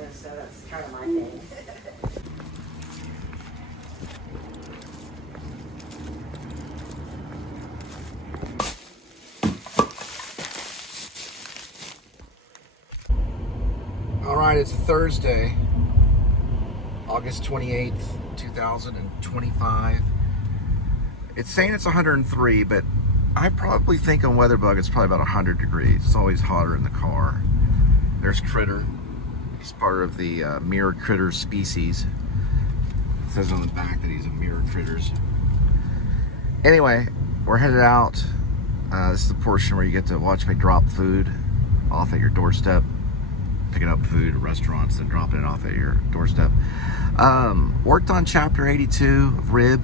pizza, so that's kind of my thing. All right, it's Thursday, August 28th, 2025. It's saying it's 103, but I probably think on WeatherBug it's probably about 100 degrees. It's always hotter in the car. There's Critter. He's part of the mirror critter species. It says on the back that he's a mirror critters. Anyway, we're headed out. This is the portion where you get to watch me drop food off at your doorstep. Picking up food at restaurants and dropping it off at your doorstep. Worked on chapter 82 of Rib.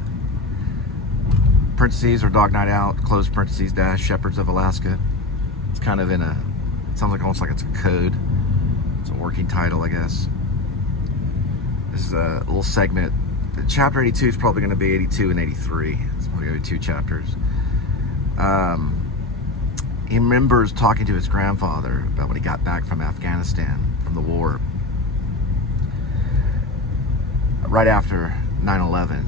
Parentheses or Dog Night Out, close parentheses dash Shepherds of Alaska. It's kind of in a, sounds like almost like it's a code. It's a working title, I guess. This is a little segment. Chapter 82 is probably going to be 82 and 83. It's probably going to be 2 chapters. He remembers talking to his grandfather about when he got back from Afghanistan, from the war. Right after 9/11,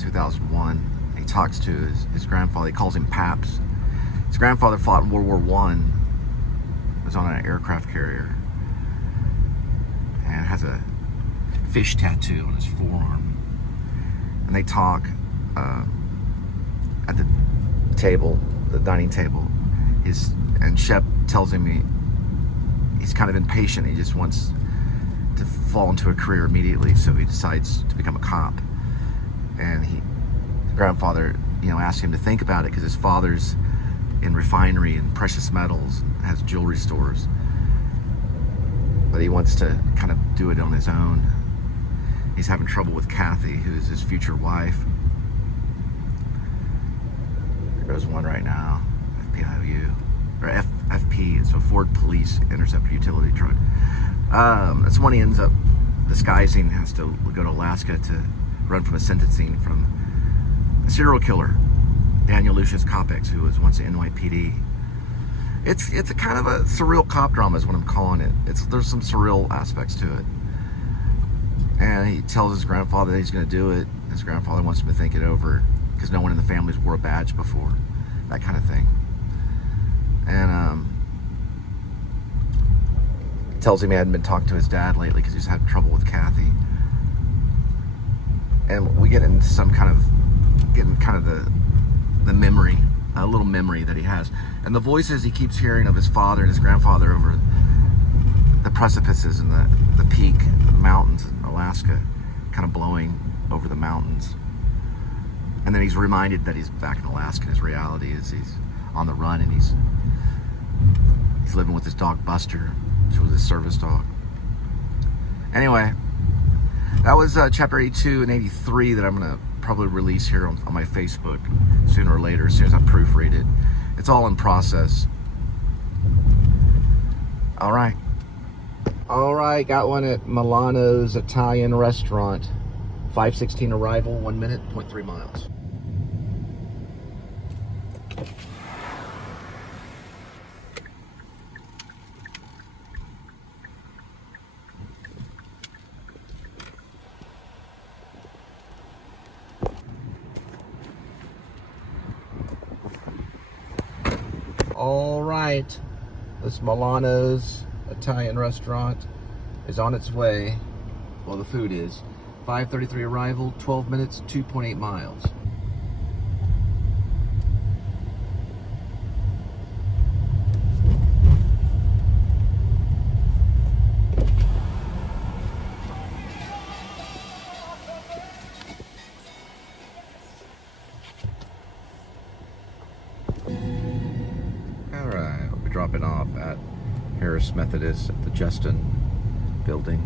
2001. He talks to his grandfather. He calls him Paps. His grandfather fought in World War I. Was on an aircraft carrier. And has a fish tattoo on his forearm. And they talk at the table, the dining table. And Shep tells him he's kind of impatient. He just wants to fall into a career immediately, so he decides to become a cop. And grandfather, asks him to think about it because his father's in refinery and precious metals, has jewelry stores. But he wants to kind of do it on his own. He's having trouble with Kathy, who's his future wife. There goes one right now. FPIU, or FP, it's a Ford Police Interceptor utility truck. That's when he ends up disguising, has to go to Alaska to run from a sentencing from a serial killer, Daniel Lucius Kopix, who was once in NYPD. It's a kind of a surreal cop drama is what I'm calling it. There's some surreal aspects to it. And he tells his grandfather that he's going to do it. His grandfather wants him to think it over because no one in the family's wore a badge before, that kind of thing. And tells him he hadn't been talking to his dad lately because he's had trouble with Kathy. And we get into the memory, a little memory that he has. And the voices he keeps hearing of his father and his grandfather over the precipices and the peak, the mountains in Alaska, kind of blowing over the mountains. And then he's reminded that he's back in Alaska. His reality is he's on the run, and he's living with his dog Buster, which was his service dog. Anyway, that was chapter 82 and 83 that I'm going to probably release here on my Facebook sooner or later, as soon as I proofread it. It's all in process. All right, got one at Milano's Italian restaurant. 5:16 arrival, 1 minute, 0.3 miles. All right, this Milano's Italian restaurant is on its way. Well, the food is. 5:33 arrival, 12 minutes, 2.8 miles. All right, we'll be dropping off at Harris Methodist at the Justin building.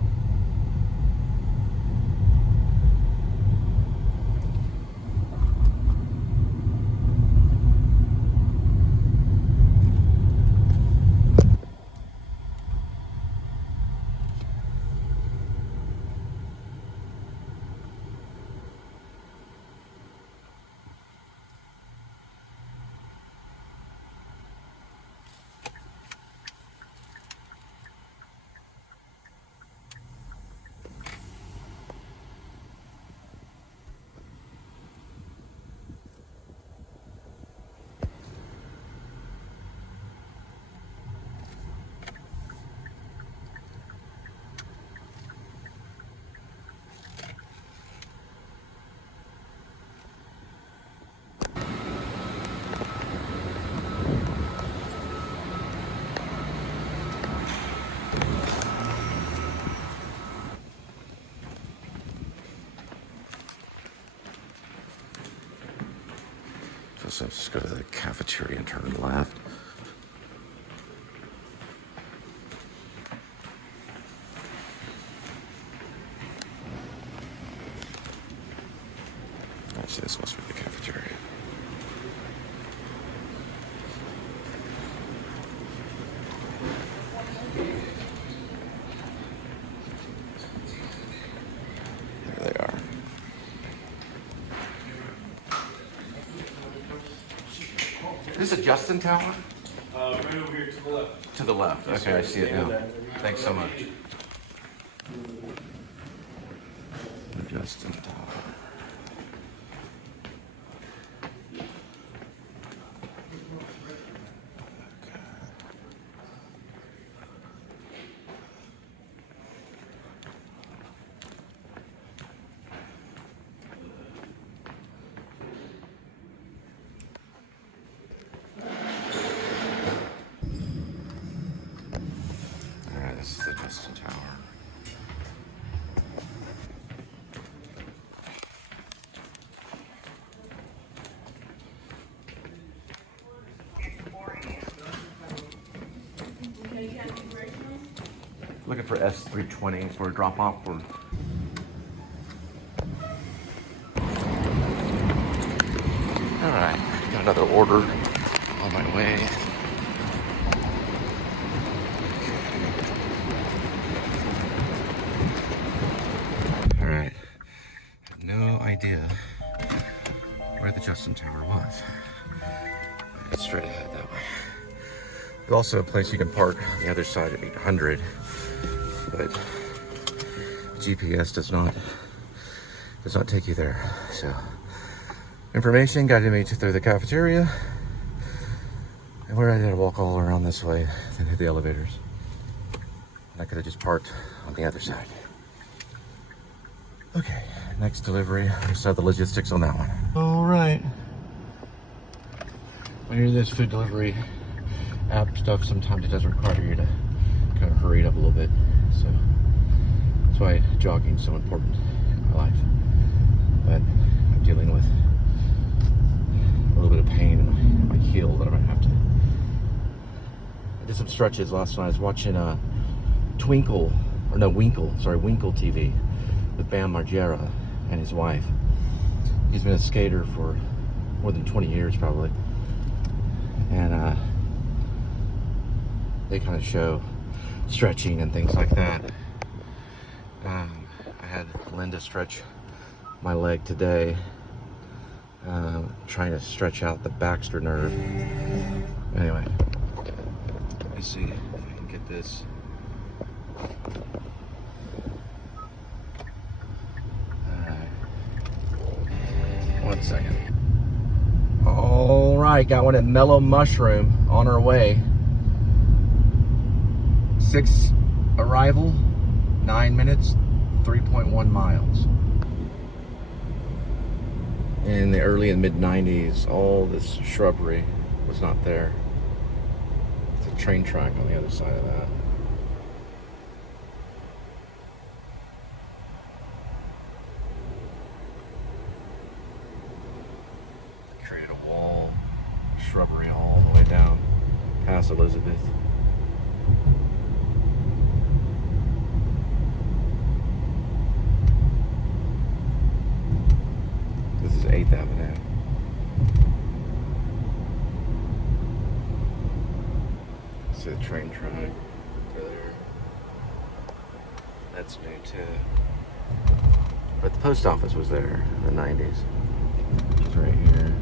So let's just go to the cafeteria and turn left. Actually, this must be the cafeteria. There they are. Is this a Justin Tower? Right over here to the left. To the left. Okay, I see it now. Thanks so much. The Justin Tower. This is the Justin Tower. Looking for S320 for a drop off for. All right, got another order on my way. No idea where the Justin Tower was. It's straight ahead that way. There's also a place you can park on the other side of 800, but GPS does not take you there. So information guided me through the cafeteria, and we're ready to walk all around this way, then hit the elevators. And I could have just parked on the other side. Okay, next delivery. I just have the logistics on that one. All right. When you're this food delivery app stuff, sometimes it does require you to kind of hurry it up a little bit. So that's why jogging is so important in my life. But I'm dealing with a little bit of pain in my heel that I'm gonna have to. I did some stretches last night. I was watching Winkle TV. With Bam Margera and his wife. He's been a skater for more than 20 years probably. And they kind of show stretching and things like that. I had Linda stretch my leg today, trying to stretch out the Baxter nerve. Anyway, let me see if I can get this. One second. All right, got one at Mellow Mushroom on our way. 6 arrival, 9 minutes, 3.1 miles. In the early and mid 90s, all this shrubbery was not there. It's a train track on the other side of that. Shrubbery all the way down past Elizabeth. This is 8th Avenue. See the train track there. That's new too. But the post office was there in the 90s. It's right here.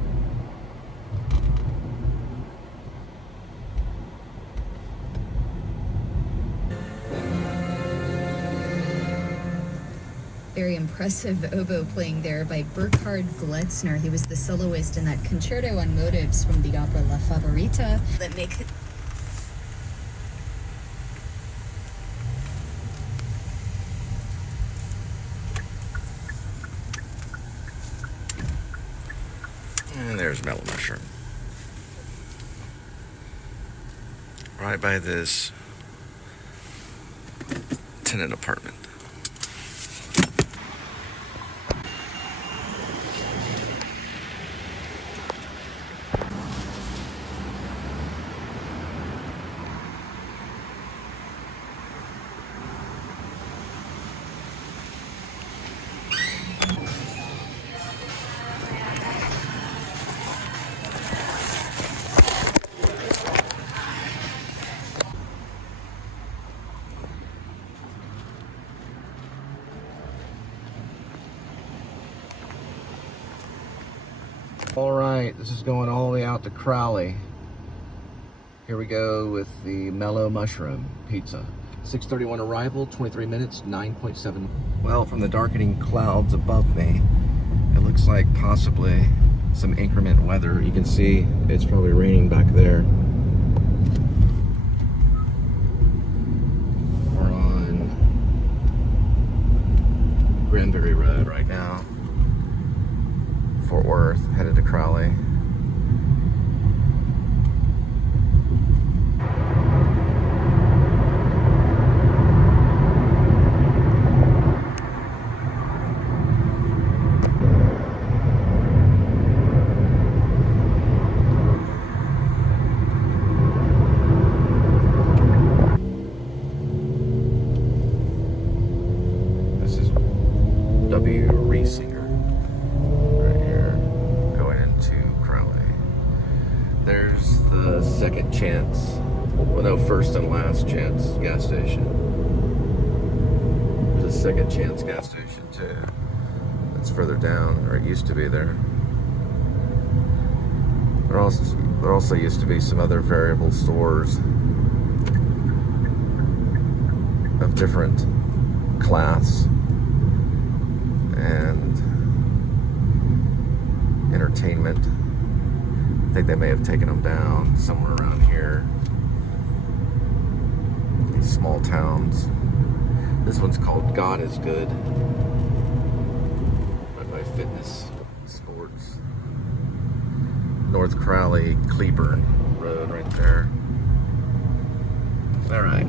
Very impressive oboe playing there by Burkhard Gletzner. He was the soloist in that concerto on motives from the opera La Favorita that make it. And there's Mellow Mushroom. Right by this tenant apartment. All right, this is going all the way out to Crowley. Here we go with the Mellow Mushroom Pizza. 6:31 arrival, 23 minutes, 9.7. Well, from the darkening clouds above me, it looks like possibly some increment weather. You can see it's probably raining back there. We're on Granbury Road right now. Fort Worth, headed to Crowley. This is W. Reesinger right here, going into Crowley. There's the Second Chance, well no, First and Last Chance gas station. There's a Second Chance gas station too. That's further down, or it used to be there. There also used to be some other variable stores of different class and entertainment. I think they may have taken them down somewhere around here. These small towns. This one's called God is Good, run by Fitness Sports. North Crowley, Cleburne Road right there. All right.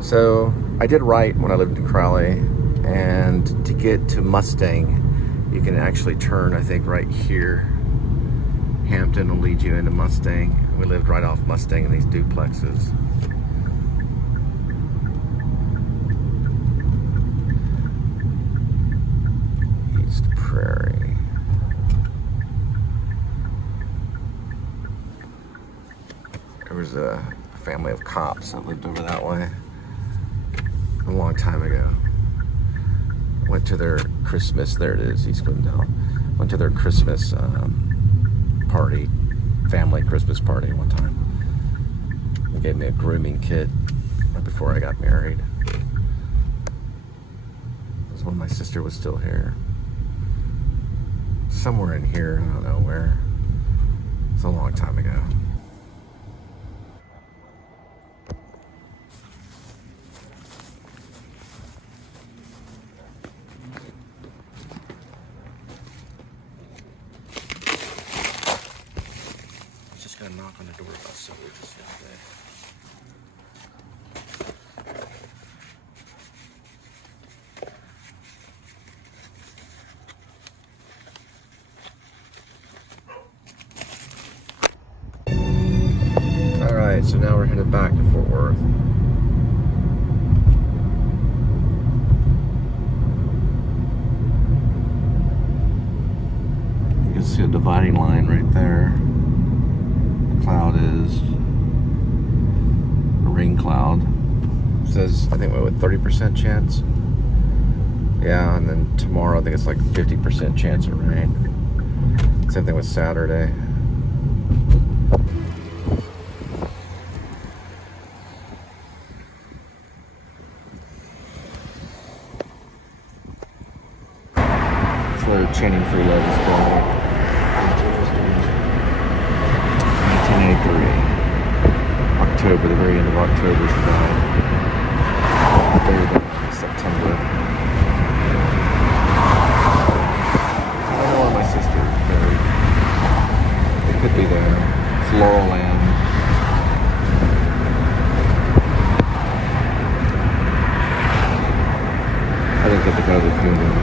So I did write when I lived in Crowley, and to get to Mustang, you can actually turn, I think, right here. Hampton will lead you into Mustang. We lived right off Mustang in these duplexes. East Prairie. There was a family of cops that lived over that way a long time ago. Went to their Christmas, there it is, East Glendale. Went to their Christmas party, family Christmas party one time. They gave me a grooming kit right before I got married. It was when my sister was still here. Somewhere in here, I don't know where. It's a long time ago. Knock on the door about soldiers the other day. All right, so now we're headed back to Fort Worth. You can see a dividing line right there. Cloud is a rain cloud. It says, I think, with 30% chance. Yeah, and then tomorrow I think it's like 50% chance of rain. Same thing with Saturday. That's where Channing Free Love is going. 1983. October, the very end of October, she died. Buried in September. I don't know where my sister is buried. It could be there. It's Laurel Land. I didn't get to go to the funeral.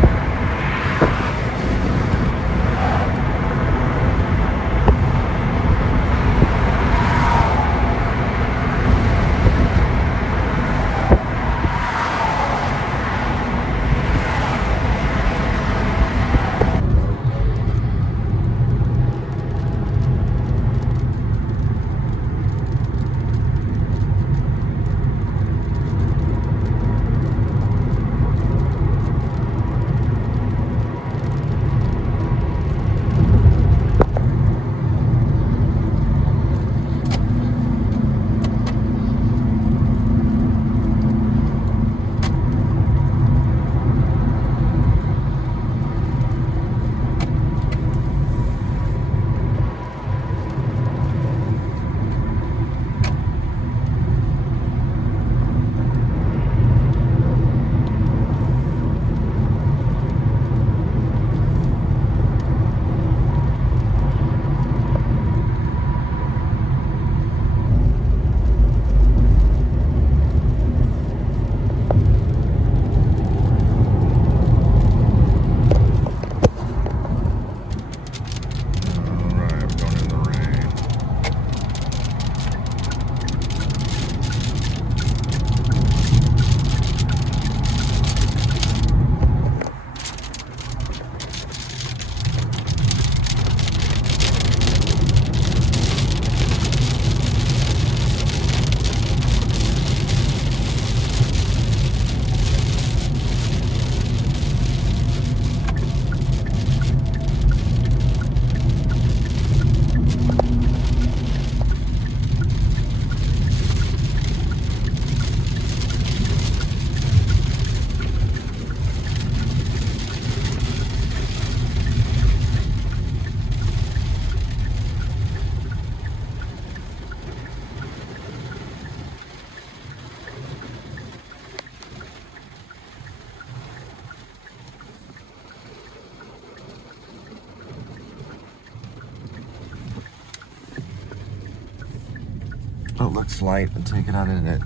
looks light until you get out in it.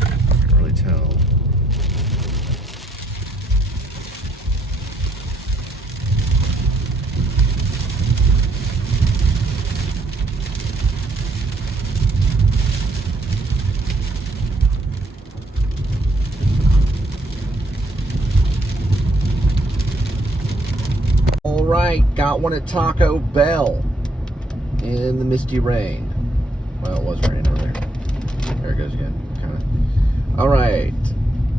I can't really tell. All right, got one at Taco Bell in the misty rain. Well, it was raining earlier. There it goes again, kind of. All right,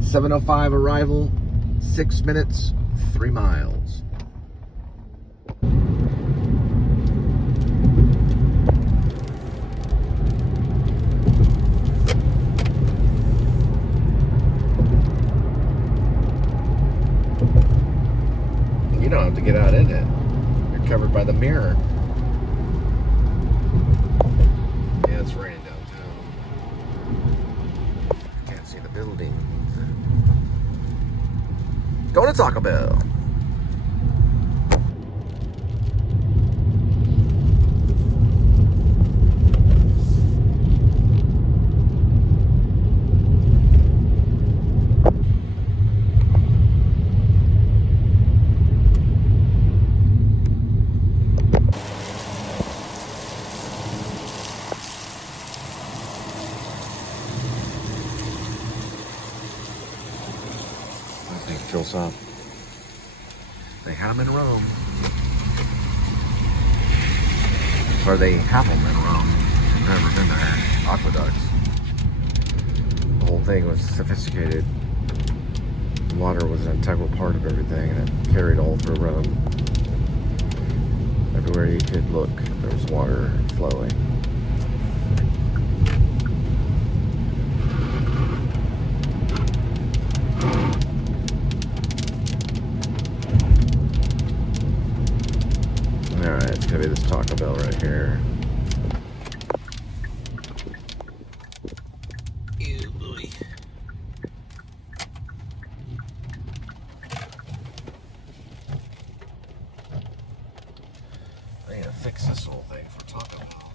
7:05 arrival, 6 minutes, 3 miles. You don't have to get out in it. You're covered by the mirror. Yeah, it's raining downtown. Can't see the buildings. Going to Taco Bell. Fills up. They had them in Rome. Or they have them in Rome. I've never been there. Aqueducts. The whole thing was sophisticated. Water was an integral part of everything, and it carried all through Rome. Everywhere you could look, there was water flowing. Alright, it's gonna be this Taco Bell right here. Ew, boy. I need to fix this whole thing for Taco Bell.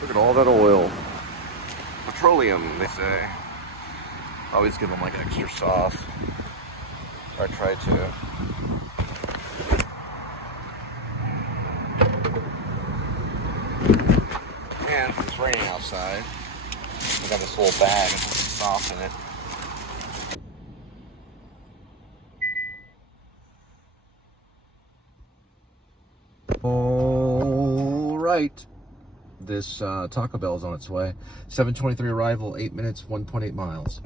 Look at all that oil. Petroleum, they say. I always give them like extra sauce. Or I try to. And it's raining outside. I got this little bag and put some sauce in it. All right. This Taco Bell is on its way. 7:23 arrival, 8 minutes, 1.8 miles.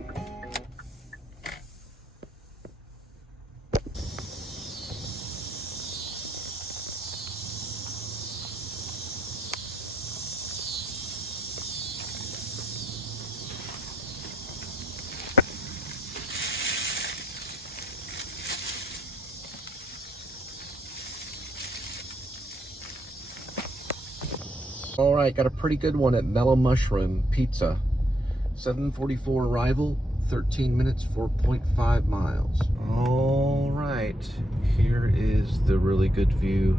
All right, got a pretty good one at Mellow Mushroom Pizza. 7:44 arrival, 13 minutes, 4.5 miles. All right, here is the really good view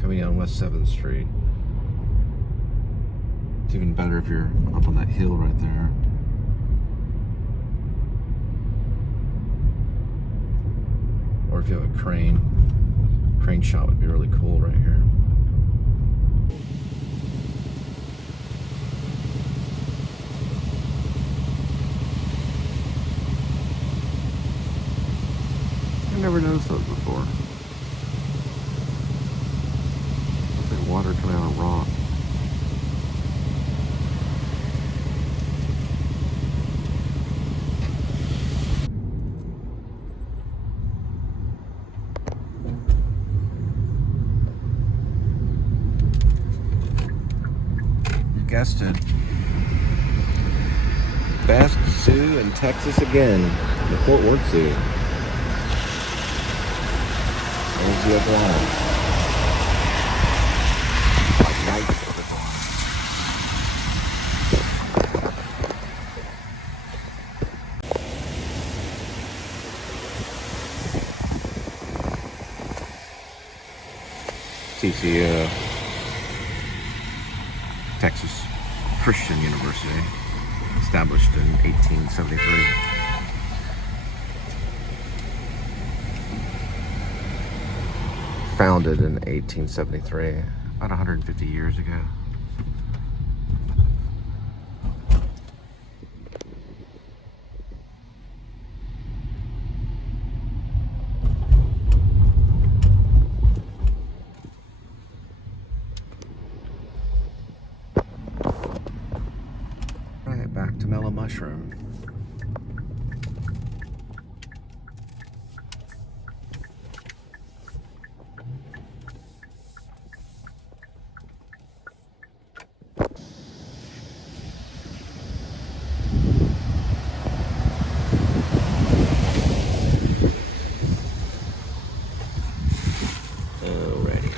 coming down West 7th Street. It's even better if you're up on that hill right there. Or if you have a crane shot would be really cool right here. I've never noticed those before. It's like water coming out of rock. You guessed it. Best Zoo in Texas again. The Fort Worth Zoo. There's the iguana. Like night iguana. TCU, Texas Christian University, established in 1873. Founded in 1873, about 150 years ago. Right, back to Mellow Mushroom. Alrighty.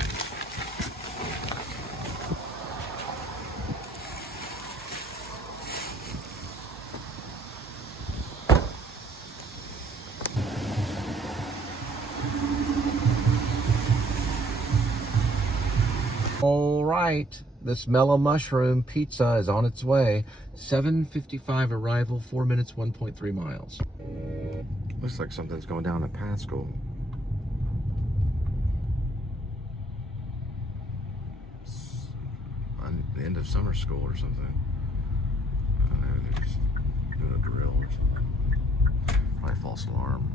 All right, this Mellow Mushroom Pizza is on its way. 7:55 arrival, 4 minutes, 1.3 miles. Looks like something's going down at Pascal. On the end of summer school or something. I don't know, they're just doing a drill or something. Probably false alarm.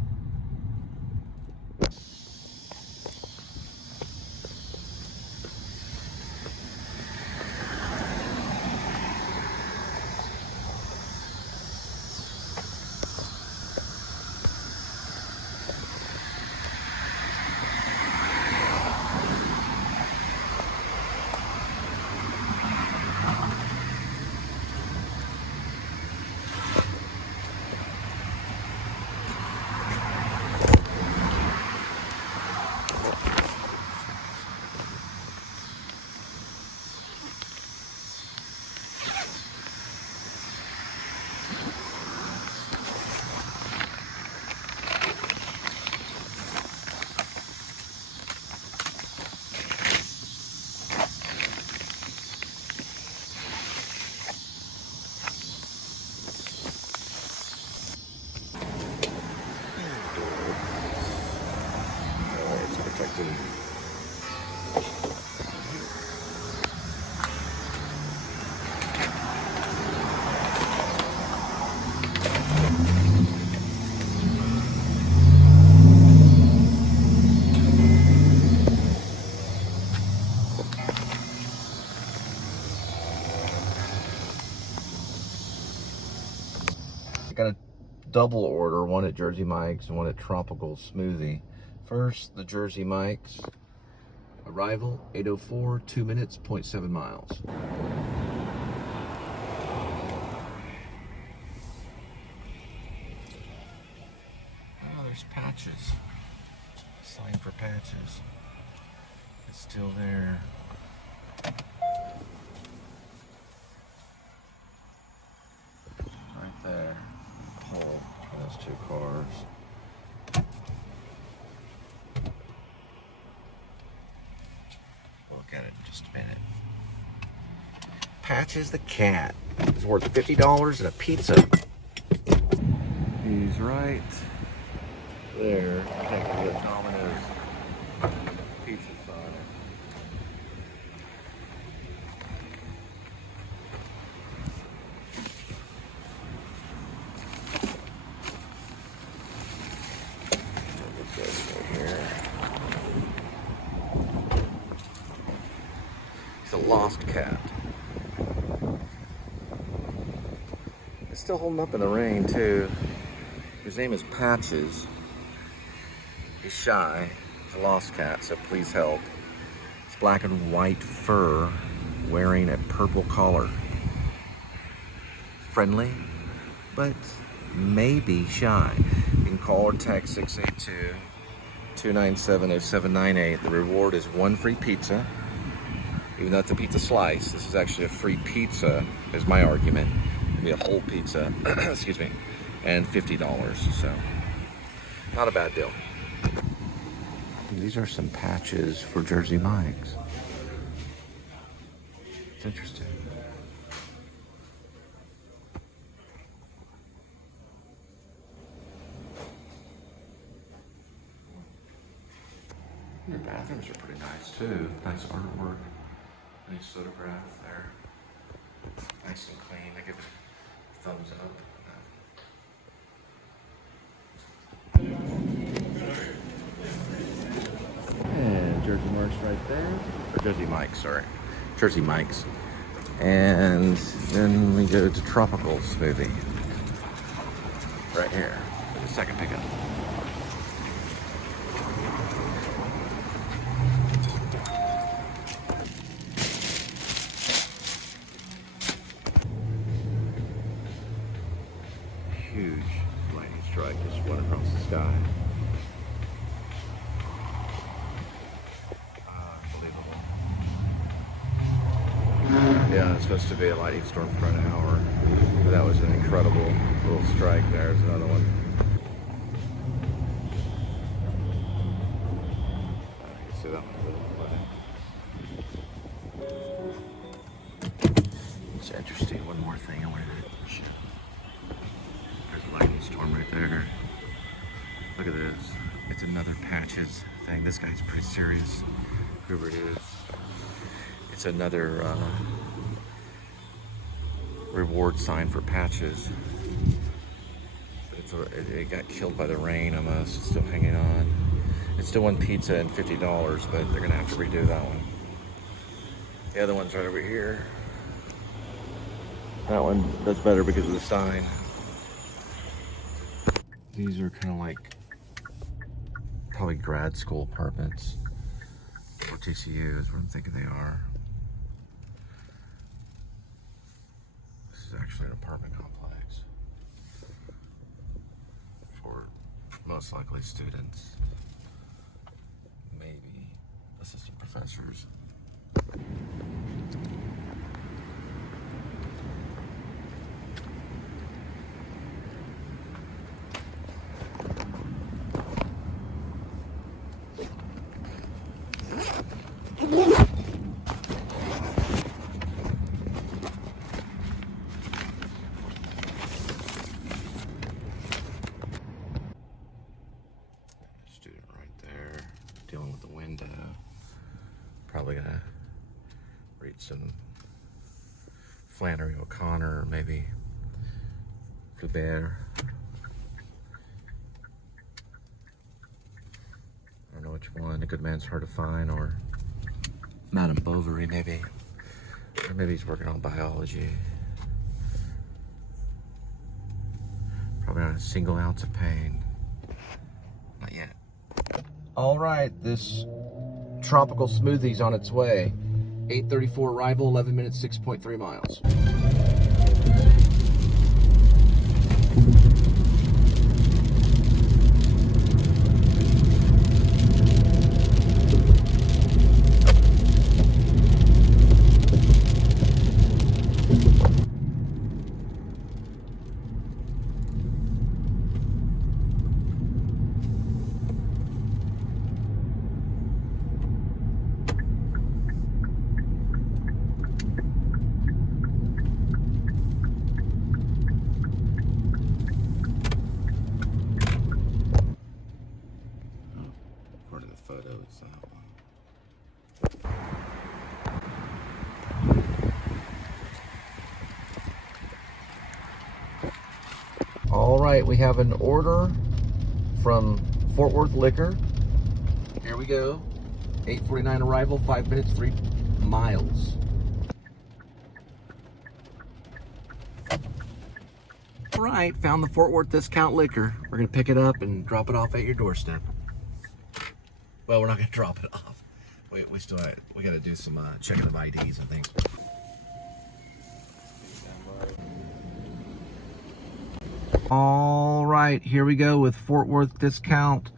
Got a double order, one at Jersey Mike's and one at Tropical Smoothie. First, the Jersey Mike's. Arrival, 8:04, 2 minutes, 0.7 miles. Oh, there's Patches. Sign for Patches. It's still there. Right there. Pull those two cars. Look at it in just a minute. Patches the cat. It's worth $50 and a pizza. He's right there. Taking the Domino's pizza sign. This right here. It's a lost cat. It's still holding up in the rain too. His name is Patches. He's shy. He's a lost cat, so please help. It's black and white fur, wearing a purple collar. Friendly, but maybe shy. You can call or text 682-297-0798. The reward is one free pizza. Even though it's a pizza slice, this is actually a free pizza, is my argument. It'll be a whole pizza, excuse me, and $50, so not a bad deal. These are some patches for Jersey Mike's. It's interesting. Their bathrooms are pretty nice too. Nice artwork. Nice photograph there. Nice and clean. I give it a thumbs up. And Jersey Mike's right there. Or Jersey Mike's, sorry. Jersey Mike's. And then we go to Tropical Smoothie. Right here. For the second pickup. Huge lightning strike just went across the sky. Unbelievable. Yeah, it's supposed to be a lightning storm for an hour. But that was an incredible little strike. There's another one. You can see that one. It's interesting. One more thing I wanted to show. There's a lightning storm right there. Look at this. It's another patches thing. This guy's pretty serious. Whoever it is. It's another reward sign for patches. It got killed by the rain almost. It's still hanging on. It's still one pizza and $50, but they're gonna have to redo that one. The other one's right over here. That one does better because of the sign. These are kind of like probably grad school apartments or TCU is what I'm thinking they are. This is actually an apartment complex for most likely students, maybe assistant professors. Student right there, dealing with the window. Probably gonna read some Flannery O'Connor or maybe Flaubert. I don't know which one. A Good Man's Hard to Find, or Madame Bovary maybe. Or maybe he's working on biology. Probably not a single ounce of pain. Not yet. All right, this tropical smoothie's on its way. 8:34 arrival, 11 minutes, 6.3 miles. According to the photo, it's that one. All right, we have an order from Fort Worth Liquor. Here we go. 8:49 arrival, 5 minutes, 3 miles. All right, found the Fort Worth Discount Liquor. We're gonna pick it up and drop it off at your doorstep. Well, we're not gonna drop it off. We gotta do some checking of IDs, I think. All right, here we go with Fort Worth Discount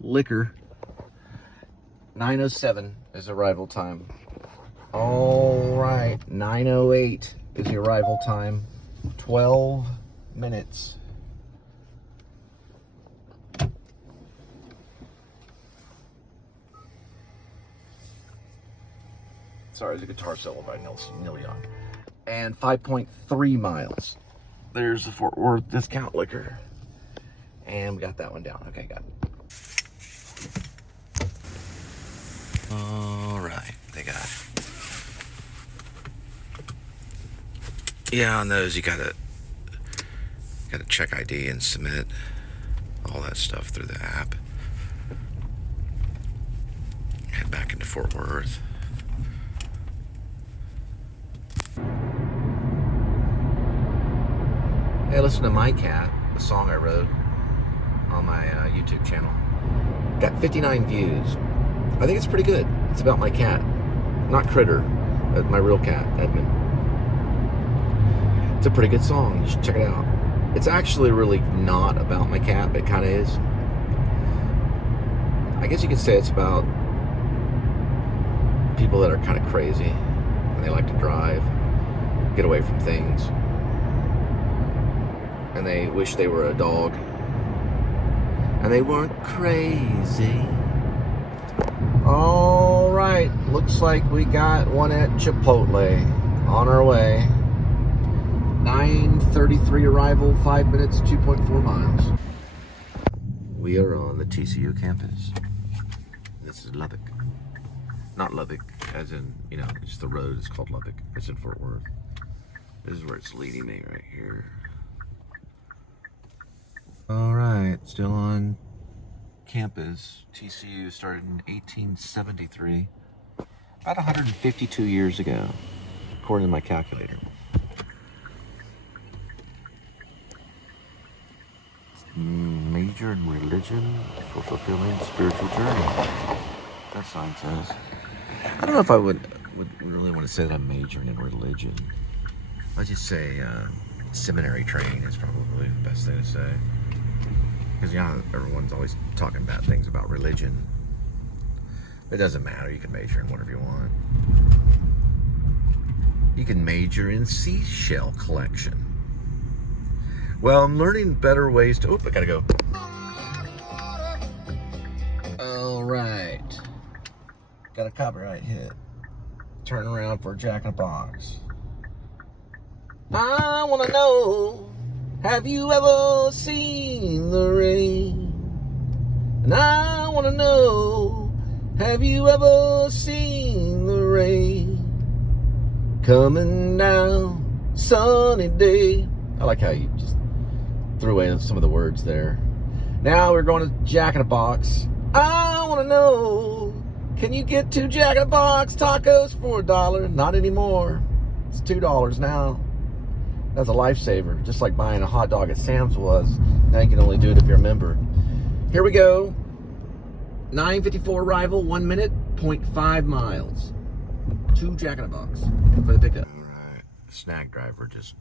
Liquor. 9:07 is arrival time. All right, 9:08 is the arrival time. 12 minutes. Sorry, it's a guitar solo by Neil Young. And 5.3 miles. There's the Fort Worth Discount Liquor. And we got that one down. Okay, got it. All right, they got it. Yeah, on those you gotta check ID and submit all that stuff through the app. Head back into Fort Worth. Hey, listen to My Cat, the song I wrote on my YouTube channel. Got 59 views. I think it's pretty good. It's about my cat, not Critter, my real cat, Edmund. It's a pretty good song. You should check it out. It's actually really not about my cat, but it kind of is. I guess you could say it's about people that are kind of crazy and they like to drive, get away from things, and they wish they were a dog and they weren't crazy. All right, looks like we got one at Chipotle on our way. 9:33 arrival, 5 minutes, 2.4 miles. We are on the TCU campus. This is Lubbock. Not Lubbock, as in, you know, it's the road is called Lubbock. It's in Fort Worth. This is where it's leading me right here. All right, still on campus. TCU started in 1873. About 152 years ago, according to my calculator. Major in religion for fulfilling spiritual journey. That sign says. I don't know if I would really want to say that I'm majoring in religion. I'd just say seminary training is probably the best thing to say. Because, you know, everyone's always talking bad things about religion. It doesn't matter. You can major in whatever you want. You can major in seashell collection. Well, I'm learning better ways to... Oop, I gotta go. All right. Got a copyright hit. Turn around for Jack in a Box. I wanna know, have you ever seen the rain? And I wanna know, have you ever seen the rain? Coming down, sunny day. I like how you just threw away some of the words there. Now we're going to Jack in a Box. I want to know, can you get 2 Jack in a Box tacos for $1? Not anymore. It's $2 now. That's a lifesaver, just like buying a hot dog at Sam's was. Now you can only do it if you're a member. Here we go. 9:54 arrival, 1 minute, 0.5 miles. 2 Jack in a Box for the pickup. All right, snag driver just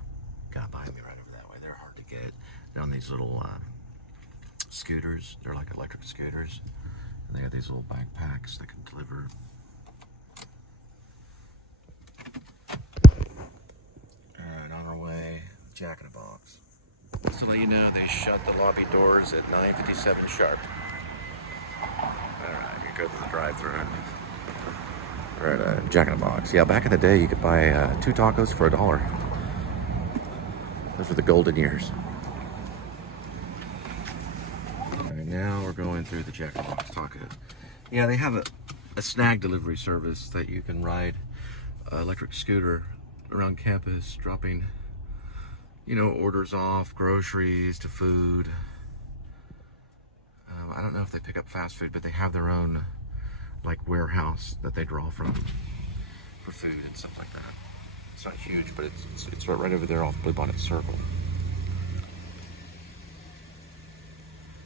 got by me right over that way. They're hard to get. They're on these little scooters. They're like electric scooters. And they have these little backpacks that can deliver. Alright, on our way. Jack in a Box. Just to let you know, they shut the lobby doors at 9:57 sharp. Alright, you go to the drive-thru. Alright, Jack in a Box. Yeah, back in the day, you could buy 2 tacos for $1. Those were the golden years. Alright, now we're going through the Jack in the Box taco. Yeah, they have a snag delivery service that you can ride an electric scooter around campus, dropping, you know, orders off, groceries to food. I don't know if they pick up fast food, but they have their own, like, warehouse that they draw from for food and stuff like that. It's not huge, but it's right over there off Blue Bonnet Circle.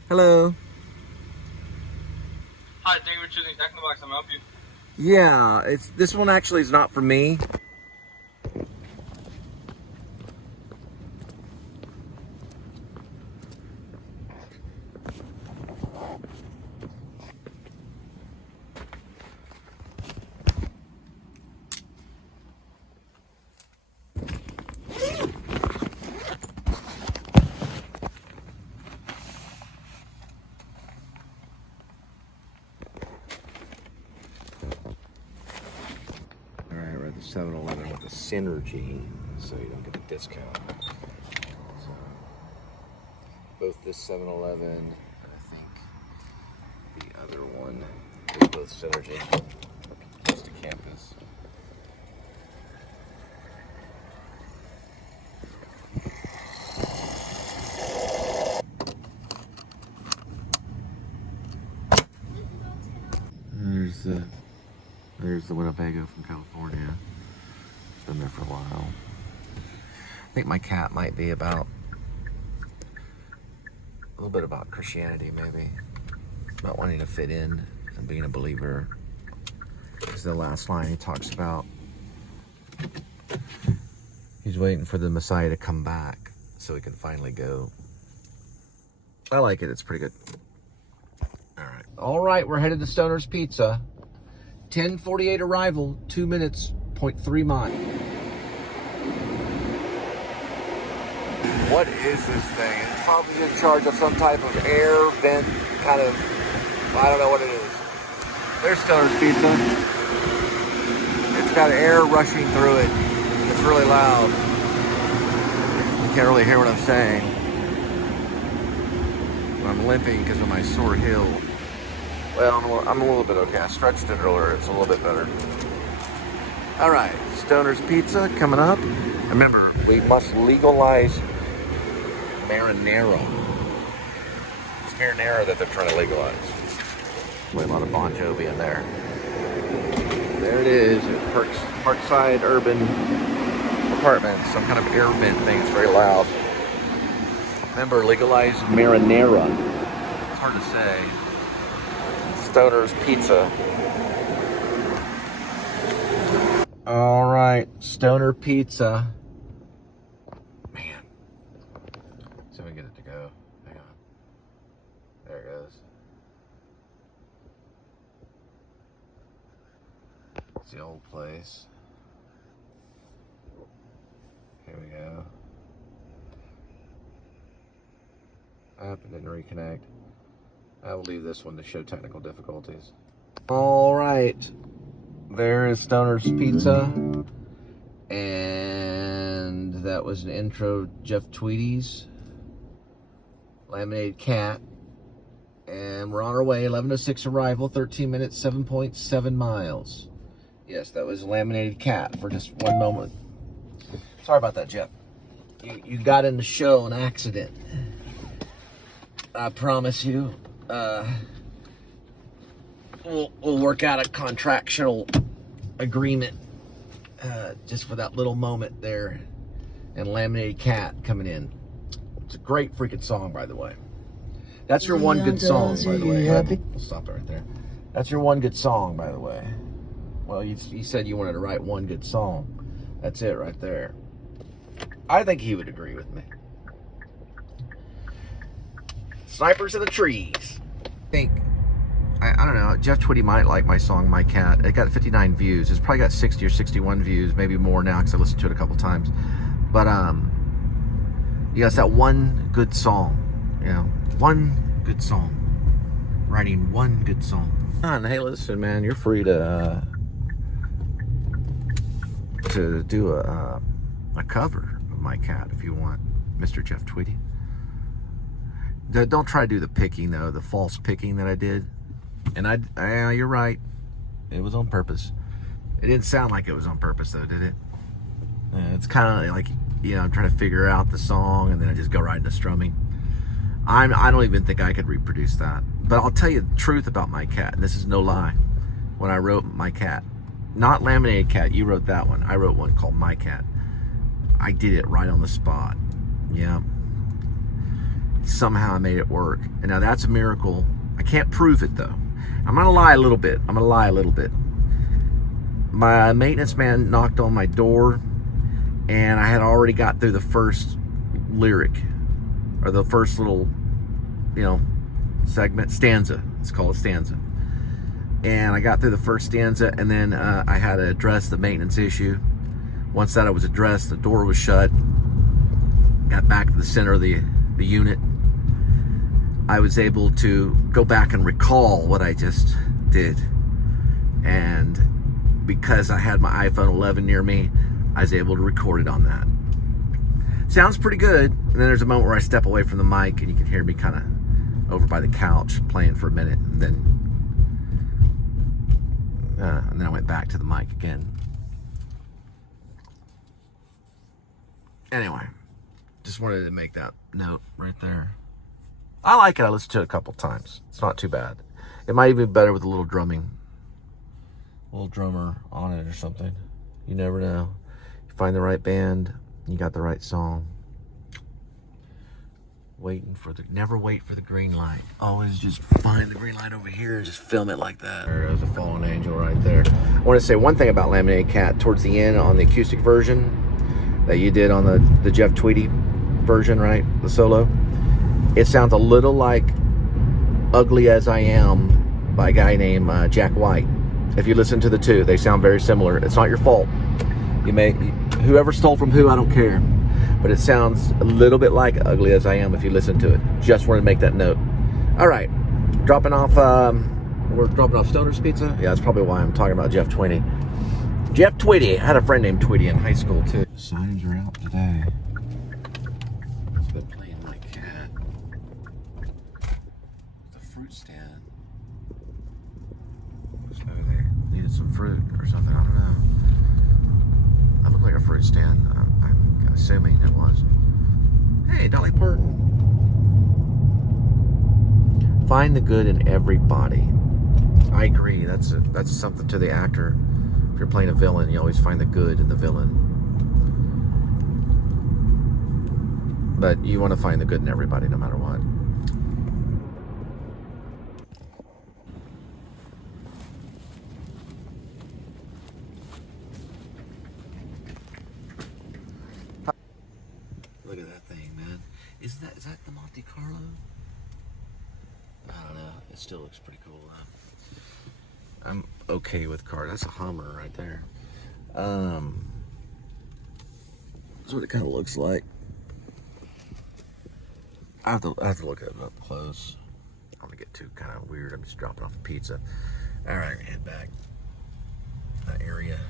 Hello. Hi, thank you for choosing Jack in the Box. I'm help you. Yeah, this one actually is not for me. Synergy, so you don't get the discount. So, both this 7-Eleven and I think the other one is both Synergy, close to campus. There's the Winnebago from California. It's been there for a while. I think my cat might be about a little bit about Christianity, maybe. About wanting to fit in and being a believer. Because the last line he talks about, he's waiting for the Messiah to come back so he can finally go. I like it. It's pretty good. All right, we're headed to Stoner's Pizza. 10:48 arrival, 2 minutes, 0.3 mile. What is this thing? It's probably in charge of some type of air vent kind of, I don't know what it is. There's Stoner's Pizza. It's got air rushing through it. It's really loud. You can't really hear what I'm saying. I'm limping because of my sore heel. Well, I'm a little bit okay. I stretched it earlier. It's a little bit better. All right, Stoner's Pizza coming up. Remember, we must legalize marinara. It's marinara that they're trying to legalize. Play a lot of Bon Jovi in there. There it is, Parkside Urban Apartments. Some kind of air vent thing. It's very loud. Remember, legalize marinara. It's hard to say. Stoner's Pizza. All right, Stoner Pizza. Man, see if we can get it to go. Hang on. There it goes. It's the old place. Here we go. App didn't reconnect. I will leave this one to show technical difficulties. All right, there is Stoner's Pizza, and that was an intro Jeff Tweedy's Laminated Cat, and we're on our way. 11:06 arrival, 13 minutes, 7.7 miles. Yes, that was Laminated Cat for just one moment. Sorry about that, Jeff. You got in the show an accident. I promise you. We'll work out a contractual agreement just for that little moment there. And Laminated Cat coming in. It's a great freaking song, by the way. That's your one good song, by the way. We'll stop it right there. That's your one good song, by the way. Well, you said you wanted to write one good song. That's it right there. I think he would agree with me. Snipers in the Trees. I don't know, Jeff Tweedy might like my song, My Cat. It got 59 views. It's probably got 60 or 61 views, maybe more now because I listened to it a couple times. But, yeah, it's that one good song. You know, one good song. Writing one good song. And hey, listen, man, you're free to do a cover of My Cat if you want, Mr. Jeff Tweedy. Don't try to do the picking, though, the false picking that I did. And you're right. It was on purpose. It didn't sound like it was on purpose, though, did it? It's kind of like, you know, I'm trying to figure out the song, and then I just go right into strumming. I don't even think I could reproduce that. But I'll tell you the truth about My Cat, and this is no lie. When I wrote My Cat, not Laminated Cat, you wrote that one. I wrote one called My Cat. I did it right on the spot. Yeah. Somehow I made it work. And now that's a miracle. I can't prove it, though. I'm going to lie a little bit. My maintenance man knocked on my door, and I had already got through the first lyric, or the first little, you know, segment, stanza. It's called a stanza. And I got through the first stanza, and then I had to address the maintenance issue. Once that was addressed, the door was shut. Got back to the center of the unit. I was able to go back and recall what I just did. And because I had my iPhone 11 near me, I was able to record it on that. Sounds pretty good. And then there's a moment where I step away from the mic and you can hear me kind of over by the couch playing for a minute, and then I went back to the mic again. Anyway, just wanted to make that note right there. I like it. I listened to it a couple times. It's not too bad. It might even be better with a little drumming. A little drummer on it or something. You never know. You find the right band, you got the right song. Never wait for the green light. Always just find the green light over here and just film it like that. There's a fallen angel right there. I want to say one thing about Lemonade Cat towards the end on the acoustic version that you did on the Jeff Tweedy version, right? The solo. It sounds a little like Ugly As I Am by a guy named Jack White. If you listen to the two, they sound very similar. It's not your fault. Whoever stole from who, I don't care. But it sounds a little bit like Ugly As I Am if you listen to it. Just wanted to make that note. All right, we're dropping off Stoner's Pizza. Yeah, that's probably why I'm talking about Jeff Tweedy. Jeff Tweedy. I had a friend named Tweedy in high school too. The signs are out today. It's been playing my cat. The fruit stand. So they needed some fruit or something. I don't know. That looked like a fruit stand. I'm assuming it was. Hey, Dolly Parton. Find the good in everybody. I agree. That's something to the actor. If you're playing a villain, you always find the good in the villain. But you want to find the good in everybody, no matter what. Look at that thing, man. Is that the Monte Carlo? I don't know. It still looks pretty cool, though. I'm okay with cars. That's a Hummer right there. That's what it kind of looks like. I have to look at it up close. I don't want to get too kind of weird. I'm just dropping off a pizza. All right, head back. That area.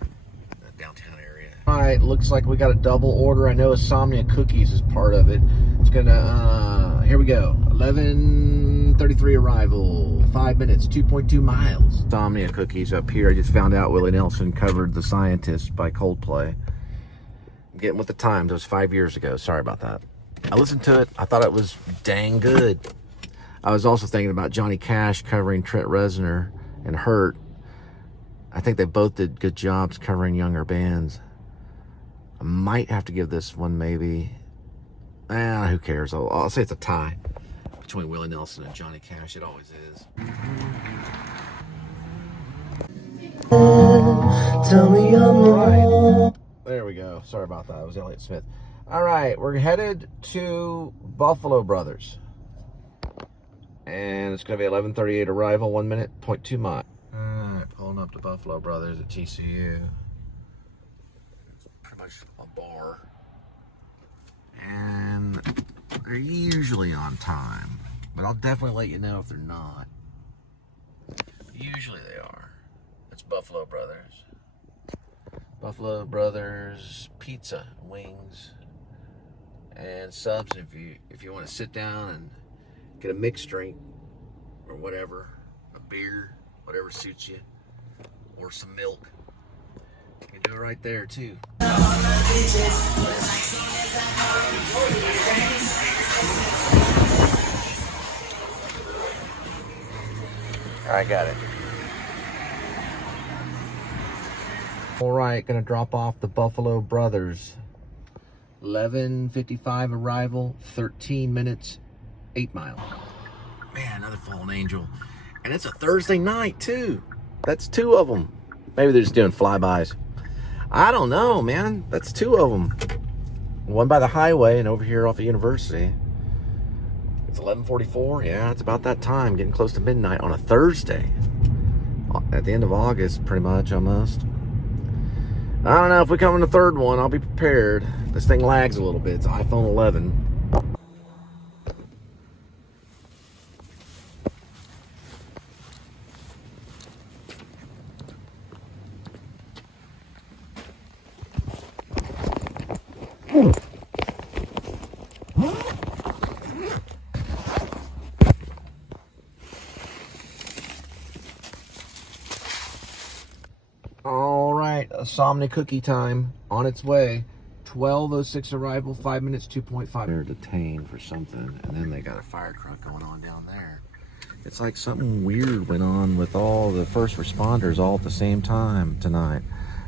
That downtown area. All right, looks like we got a double order. I know Insomnia Cookies is part of it. It's gonna, here we go. 11:33 arrival, 5 minutes, 2.2 miles. Insomnia Cookies up here. I just found out Willie Nelson covered The Scientist by Coldplay. I'm getting with the times. It was 5 years ago. Sorry about that. I listened to it. I thought it was dang good. I was also thinking about Johnny Cash covering Trent Reznor and Hurt. I think they both did good jobs covering younger bands. I might have to give this one maybe. Who cares? I'll say it's a tie between Willie Nelson and Johnny Cash. It always is. Tell me I'm wrong. There we go. Sorry about that. It was Elliott Smith. All right, we're headed to Buffalo Brothers. And it's going to be 11:38 arrival, 1 minute, 0.2 miles. All right, pulling up to Buffalo Brothers at TCU. It's pretty much a bar. And they're usually on time. But I'll definitely let you know if they're not. Usually they are. It's Buffalo Brothers. Buffalo Brothers Pizza, wings, and subs if you want to sit down and get a mixed drink or whatever, a beer, whatever suits you, or some milk. You can do it right there too. I got it. All right, gonna drop off the Buffalo Brothers. 11:55 arrival, 13 minutes, 8 miles. Man, another fallen angel. And it's a Thursday night too. That's two of them. Maybe they're just doing flybys. I don't know, man. That's two of them. One by the highway and over here off the University. It's 11:44. Yeah, it's about that time. Getting close to midnight on a Thursday. At the end of August, pretty much, almost. I don't know if we come in the third one. I'll be prepared. This thing lags a little bit. It's iPhone 11. All right, Somni cookie time on its way. 12:06 arrival, 5 minutes, 2.5. They're detained for something, and then they got a fire truck going on down there. It's like something weird went on with all the first responders all at the same time tonight.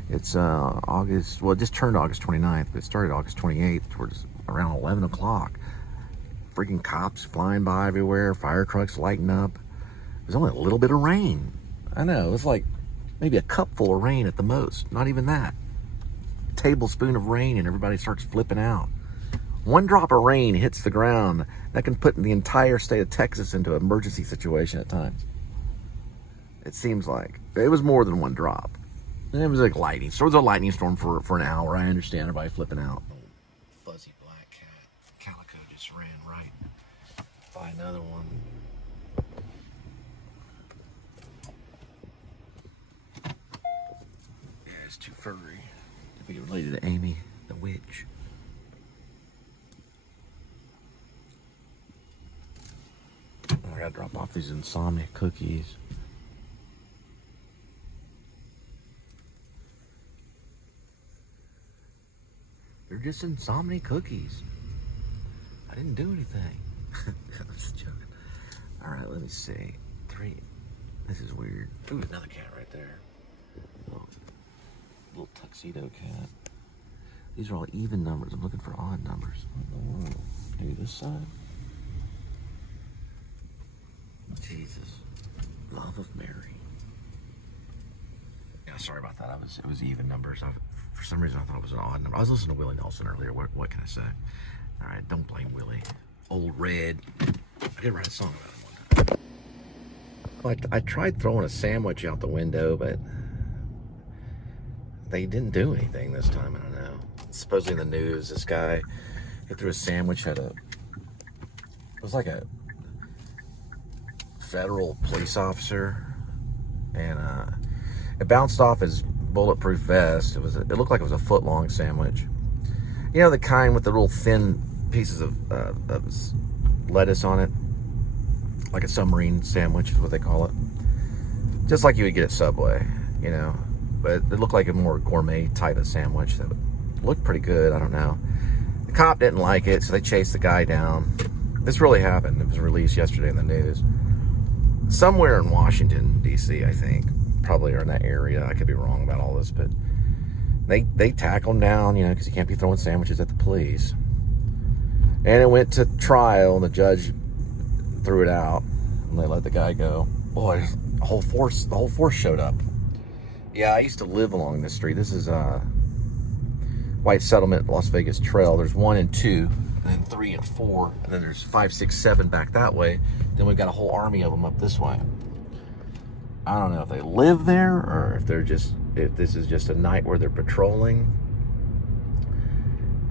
It's August, well, it just turned August 29th, but it started August 28th towards around 11 o'clock. Freaking cops flying by everywhere, fire trucks lighting up. There's only a little bit of rain. I know, it was like maybe a cupful of rain at the most, not even that. A tablespoon of rain and everybody starts flipping out. One drop of rain hits the ground, that can put the entire state of Texas into an emergency situation at times. It seems like. It was more than one drop. And it was like lightning. So it was a lightning storm for an hour. I understand everybody flipping out. Fuzzy black cat. Calico just ran right by another one. Yeah, it's too furry to be related to Amy, the witch. I gotta drop off these insomnia cookies. They're just insomnia cookies. I didn't do anything. I'm just joking. Alright, let me see. 3. This is weird. Ooh, another cat right there. Oh, little tuxedo cat. These are all even numbers. I'm looking for odd numbers. Maybe this side? Jesus. Love of Mary. Yeah, sorry about that. It was even numbers. For some reason, I thought it was an odd number. I was listening to Willie Nelson earlier. What can I say? All right, don't blame Willie. Old Red. I did write a song about him one time. I tried throwing a sandwich out the window, but they didn't do anything this time. I don't know. Supposedly in the news, this guy, he threw a sandwich at it was like a federal police officer, and it bounced off his bulletproof vest. It looked like it was a foot-long sandwich. You know, the kind with the little thin pieces of lettuce on it, like a submarine sandwich is what they call it. Just like you would get at Subway, you know. But it looked like a more gourmet type of sandwich that looked pretty good. I don't know. The cop didn't like it, so they chased the guy down. This really happened. It was released yesterday in the news. Somewhere in Washington, D.C., I think. Probably or in that area. I could be wrong about all this, but they tackled him down, you know, because you can't be throwing sandwiches at the police. And it went to trial, and the judge threw it out, and they let the guy go. Boy, the whole force showed up. Yeah, I used to live along this street. This is White Settlement, Las Vegas Trail. There's 1 and 2, and then 3 and 4, and then there's 5, 6, 7 back that way. Then we've got a whole army of them up this way. I don't know if they live there or if this is just a night where they're patrolling.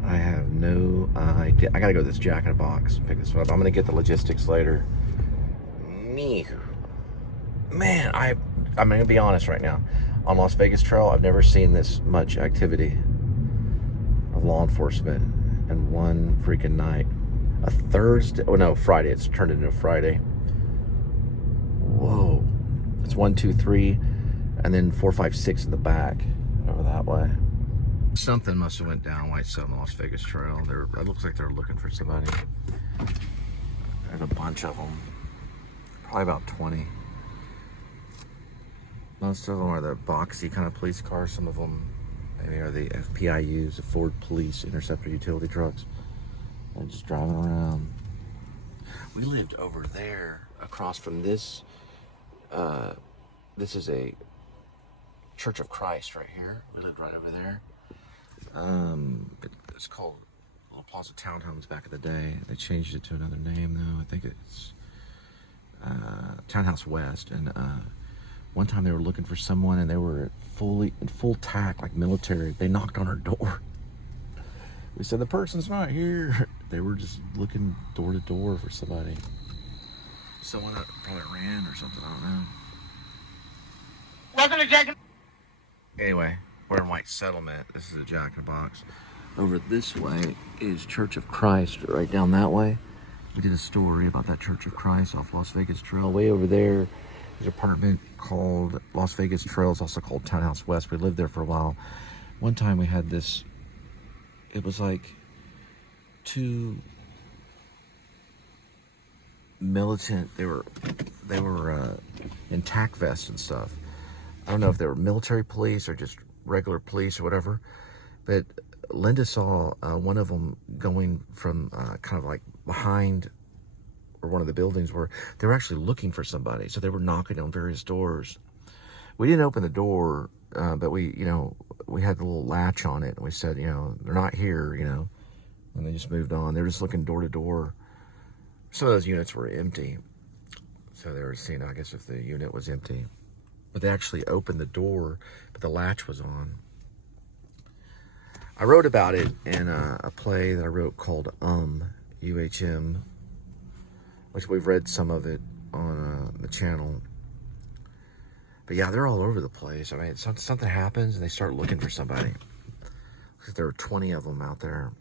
I have no idea. I gotta go to this Jack in a Box, pick this one up. I'm gonna get the logistics later. Man, I'm gonna be honest right now. On Las Vegas Trail, I've never seen this much activity of law enforcement in one freaking night. A Thursday, oh no, Friday. It's turned into a Friday. Whoa. It's 1, 2, 3, and then 4, 5, 6 in the back, over that way. Something must have went down White Settlement, Las Vegas Trail. It looks like they're looking for somebody. There's a bunch of them, probably about 20. Most of them are the boxy kind of police cars. Some of them maybe are the FPIUs, the Ford Police Interceptor utility trucks. They're just driving around. We lived over there, across from this. This is a Church of Christ right here. We lived right over there. It's called Little Plaza Townhomes back in the day. They changed it to another name though. I think it's Townhouse West. And one time they were looking for someone, and they were in full tack, like military. They knocked on our door. We said, the person's not here. They were just looking door to door for somebody. Someone that probably ran or something, I don't know. Welcome to Jack. Anyway, we're in White Settlement. This is a Jack in the Box. over this way is Church of Christ, right down that way. We did a story about that Church of Christ off Las Vegas Trail. Way over there is an apartment called Las Vegas Trail. It's also called Townhouse West. We lived there for a while. One time we had this, it was like two militant, they were in tack vests and stuff. I don't know if they were military police or just regular police or whatever, but Linda saw one of them going from kind of like behind or one of the buildings where they were actually looking for somebody. So they were knocking on various doors. We didn't open the door, but we had the little latch on it, and we said, they're not here, and they just moved on. They were just looking door to door. Some of those units were empty, so they were seeing, I guess, if the unit was empty. But they actually opened the door, but the latch was on. I wrote about it in a play that I wrote called UHM, which we've read some of it on the channel. But yeah, they're all over the place. I mean, something happens and they start looking for somebody. There were 20 of them out there.